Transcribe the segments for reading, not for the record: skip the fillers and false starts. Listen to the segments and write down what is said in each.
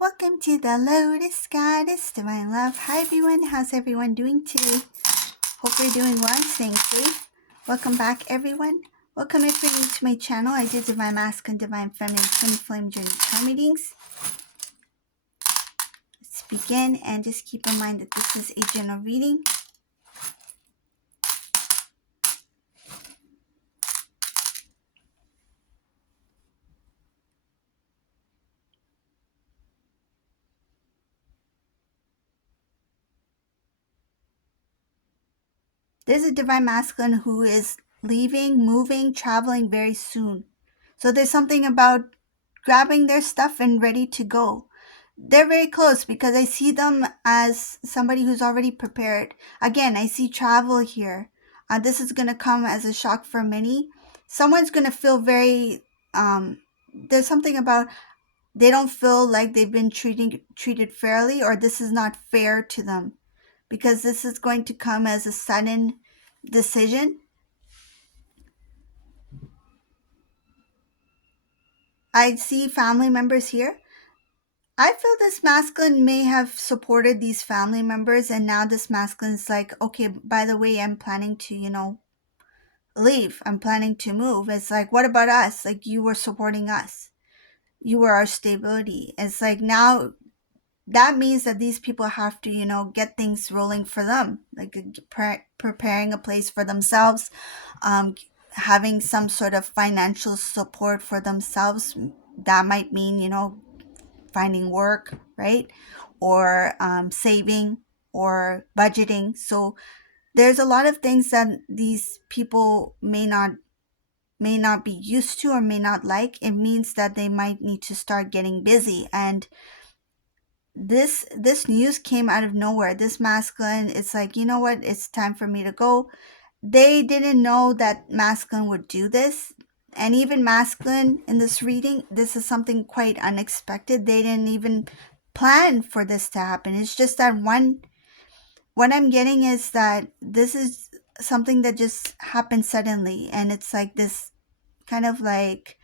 Welcome to the Lotus Goddess, Divine Love. Hi everyone, how's everyone doing today? Hope you're doing well and staying safe. Welcome back everyone. Welcome if you're new to my channel. I do Divine Masculine, Divine Feminine, Twin Flame Journey Chart readings. Let's begin and just keep in mind that this is a general reading. There's a Divine Masculine who is leaving, moving, traveling very soon. So there's something about grabbing their stuff and ready to go. They're very close because I see them as somebody who's already prepared. Again, I see travel here. This is going to come as a shock for many. Someone's going to feel very, there's something about they don't feel like they've been treated fairly, or this is not fair to them, because this is going to come as a sudden decision. I see family members here. I feel this masculine may have supported these family members, and now this masculine's like, okay, by the way, I'm planning to, leave. I'm planning to move. It's like, what about us? Like, you were supporting us. You were our stability. It's like, now that means that these people have to, get things rolling for them, like preparing a place for themselves, having some sort of financial support for themselves. That might mean, finding work, right? Or saving or budgeting. So there's a lot of things that these people may not be used to or may not like. It means that they might need to start getting busy. And this news came out of nowhere. This masculine, it's like, you know what? It's time for me to go. They didn't know that masculine would do this. And even masculine in this reading, this is something quite unexpected. They didn't even plan for this to happen. It's just that what I'm getting is that this is something that just happened suddenly. And it's like this kind of like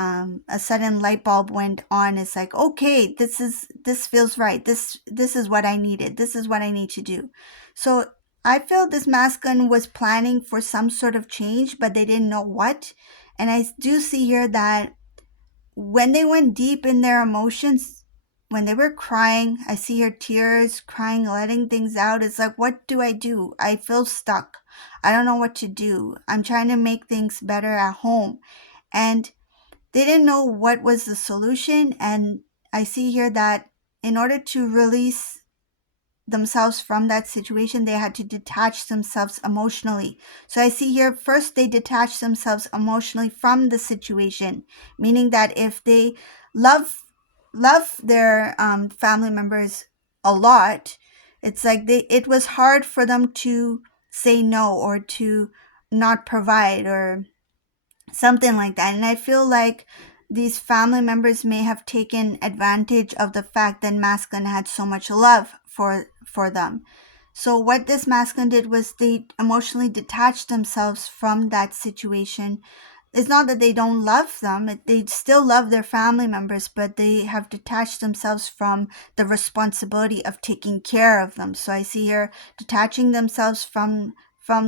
a sudden light bulb went on. It's like, okay, this feels right. This is what I needed. This is what I need to do. So I feel this masculine was planning for some sort of change, but they didn't know what. And I do see here that when they went deep in their emotions, when they were crying, I see her tears, crying, letting things out. It's like, what do? I feel stuck. I don't know what to do. I'm trying to make things better at home. And they didn't know what was the solution. And I see here that in order to release themselves from that situation, they had to detach themselves emotionally. So I see here, first they detach themselves emotionally from the situation, meaning that if they love their family members a lot, it's like it was hard for them to say no or to not provide or something like that. And I feel like these family members may have taken advantage of the fact that masculine had so much love for them. So what this masculine did was they emotionally detached themselves from that situation. It's not that they don't love them. They still love their family members, but they have detached themselves from the responsibility of taking care of them. So I see here detaching themselves from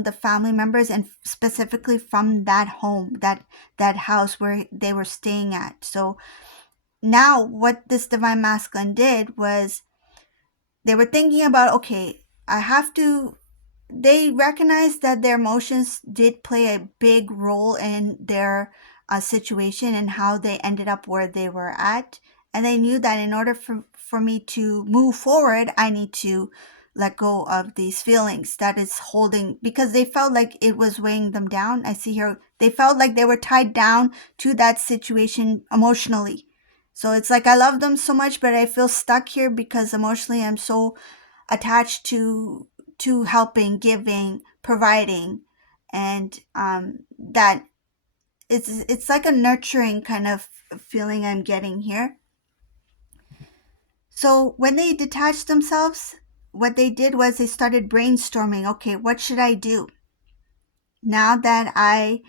the family members, and specifically from that home, that house where they were staying at. So now what this divine masculine did was they were thinking about, okay, they recognized that their emotions did play a big role in their situation and how they ended up where they were at. And they knew that in order for me to move forward, I need to let go of these feelings that is holding, because they felt like it was weighing them down. I see here, they felt like they were tied down to that situation emotionally. So it's like, I love them so much, but I feel stuck here because emotionally I'm so attached to helping, giving, providing, and that it's like a nurturing kind of feeling I'm getting here. So when they detached themselves, what they did was they started brainstorming. Okay, what should I do now that I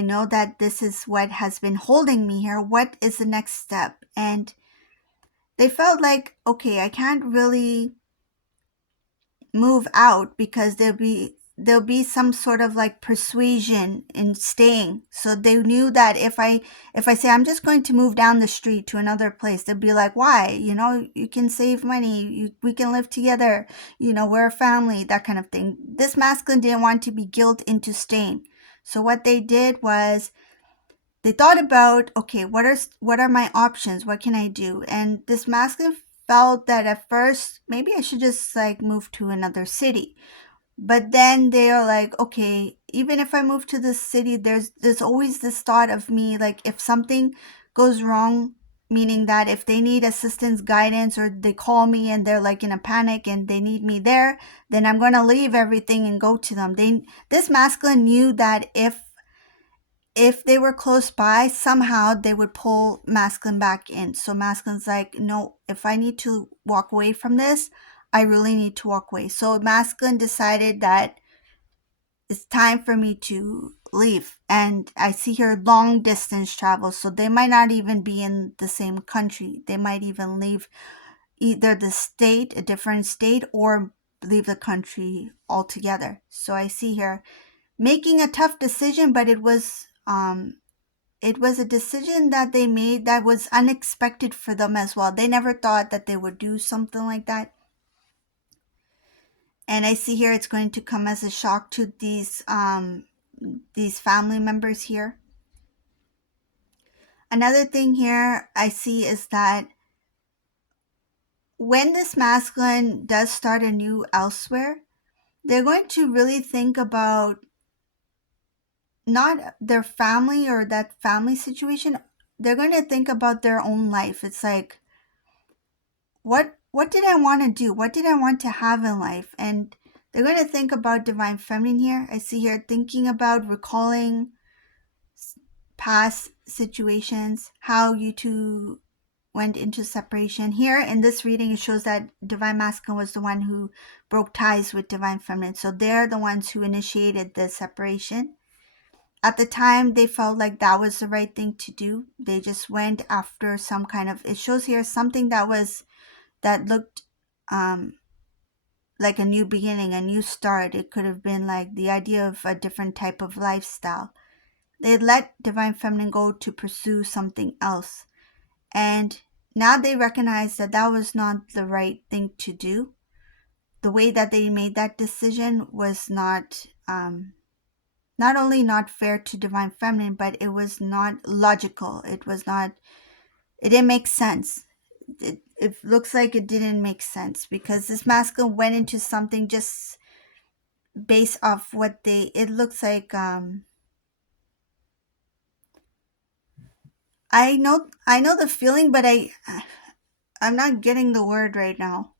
know that this is what has been holding me here? What is the next step? And they felt like, okay, I can't really move out because there'll be some sort of like persuasion in staying. So they knew that if I say I'm just going to move down the street to another place, they'd be like, why? You can save money, we can live together, we're a family, that kind of thing. This masculine didn't want to be guilt into staying. So what they did was they thought about, okay, what are my options? What can I do? And this masculine felt that at first maybe I should just like move to another city. But then they're like, okay, even if I move to this city, there's always this thought of me, like if something goes wrong, meaning that if they need assistance, guidance, or they call me and they're like in a panic and they need me there, then I'm going to leave everything and go to them. This masculine knew that if they were close by, somehow they would pull masculine back in. So masculine's like, no, if I need to walk away from this, I really need to walk away. So masculine decided that it's time for me to leave. And I see here long distance travel. So they might not even be in the same country. They might even leave either the state, a different state, or leave the country altogether. So I see here making a tough decision, but it was a decision that they made that was unexpected for them as well. They never thought that they would do something like that. And I see here it's going to come as a shock to these family members here. Another thing here I see is that when this masculine does start anew elsewhere, they're going to really think about not their family or that family situation. They're going to think about their own life. It's like, what did I want to do? What did I want to have in life? And they're going to think about divine feminine here. I see here thinking about recalling past situations, how you two went into separation. Here in this reading, it shows that divine masculine was the one who broke ties with divine feminine. So they're the ones who initiated the separation. At the time, they felt like that was the right thing to do. They just went after some kind of, it shows here something that looked like a new beginning, a new start. It could have been like the idea of a different type of lifestyle. They let divine feminine go to pursue something else. And now they recognize that that was not the right thing to do. The way that they made that decision was not only not fair to divine feminine, but it was not logical. It didn't make sense. It looks like it didn't make sense because this masculine went into something just based off it looks like, I know the feeling, but I'm not getting the word right now.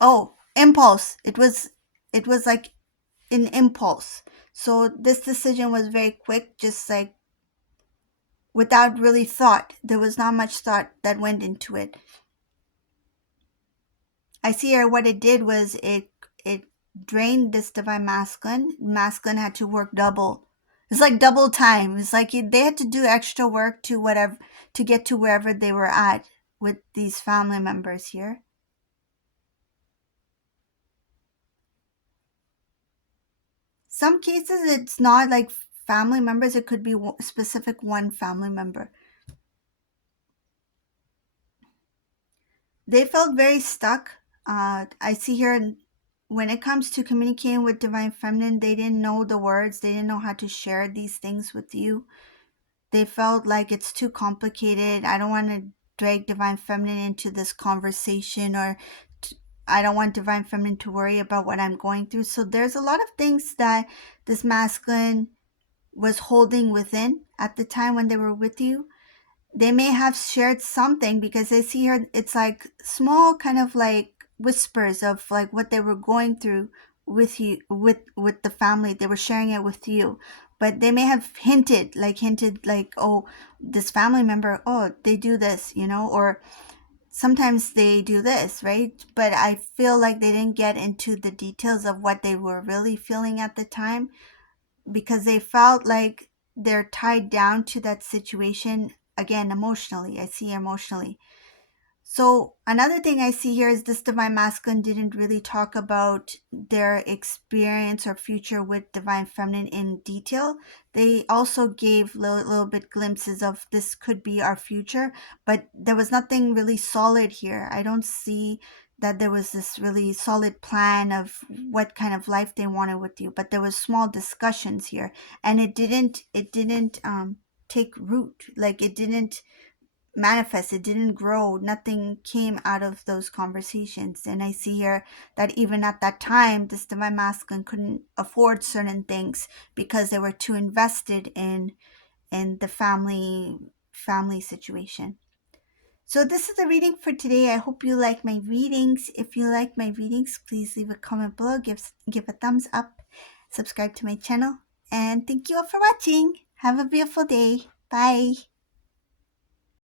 Oh, impulse. It was like an impulse. So this decision was very quick, just like without really thought. There was not much thought that went into it. I see here what it did was it drained this divine masculine. Masculine had to work double. It's like double time. It's like they had to do extra work to get to wherever they were at with these family members here. Some cases it's not like family members, it could be specific one family member. They felt very stuck. I see here when it comes to communicating with divine feminine, they didn't know the words, they didn't know how to share these things with you. They felt like it's too complicated. I don't want to drag divine feminine into this conversation, or I don't want divine feminine to worry about what I'm going through. So there's a lot of things that this masculine was holding within at the time when they were with you. They may have shared something because they see here it's like small kind of like whispers of like what they were going through with you, with the family. They were sharing it with you, but they may have hinted like, oh, this family member, oh, they do this, or sometimes they do this, right? But I feel like they didn't get into the details of what they were really feeling at the time, because they felt like they're tied down to that situation again emotionally. I see emotionally. So another thing I see here is this divine masculine didn't really talk about their experience or future with divine feminine in detail. They also gave little bit glimpses of this could be our future, but there was nothing really solid here. I don't see that there was this really solid plan of what kind of life they wanted with you, but there was small discussions here, and it didn't take root. Like, it didn't manifest, it didn't grow, nothing came out of those conversations. And I see here that even at that time, this divine masculine couldn't afford certain things because they were too invested in the family situation. So this is the reading for today. I hope you like my readings. If you like my readings, please leave a comment below, give a thumbs up, subscribe to my channel, and thank you all for watching. Have a beautiful day. Bye.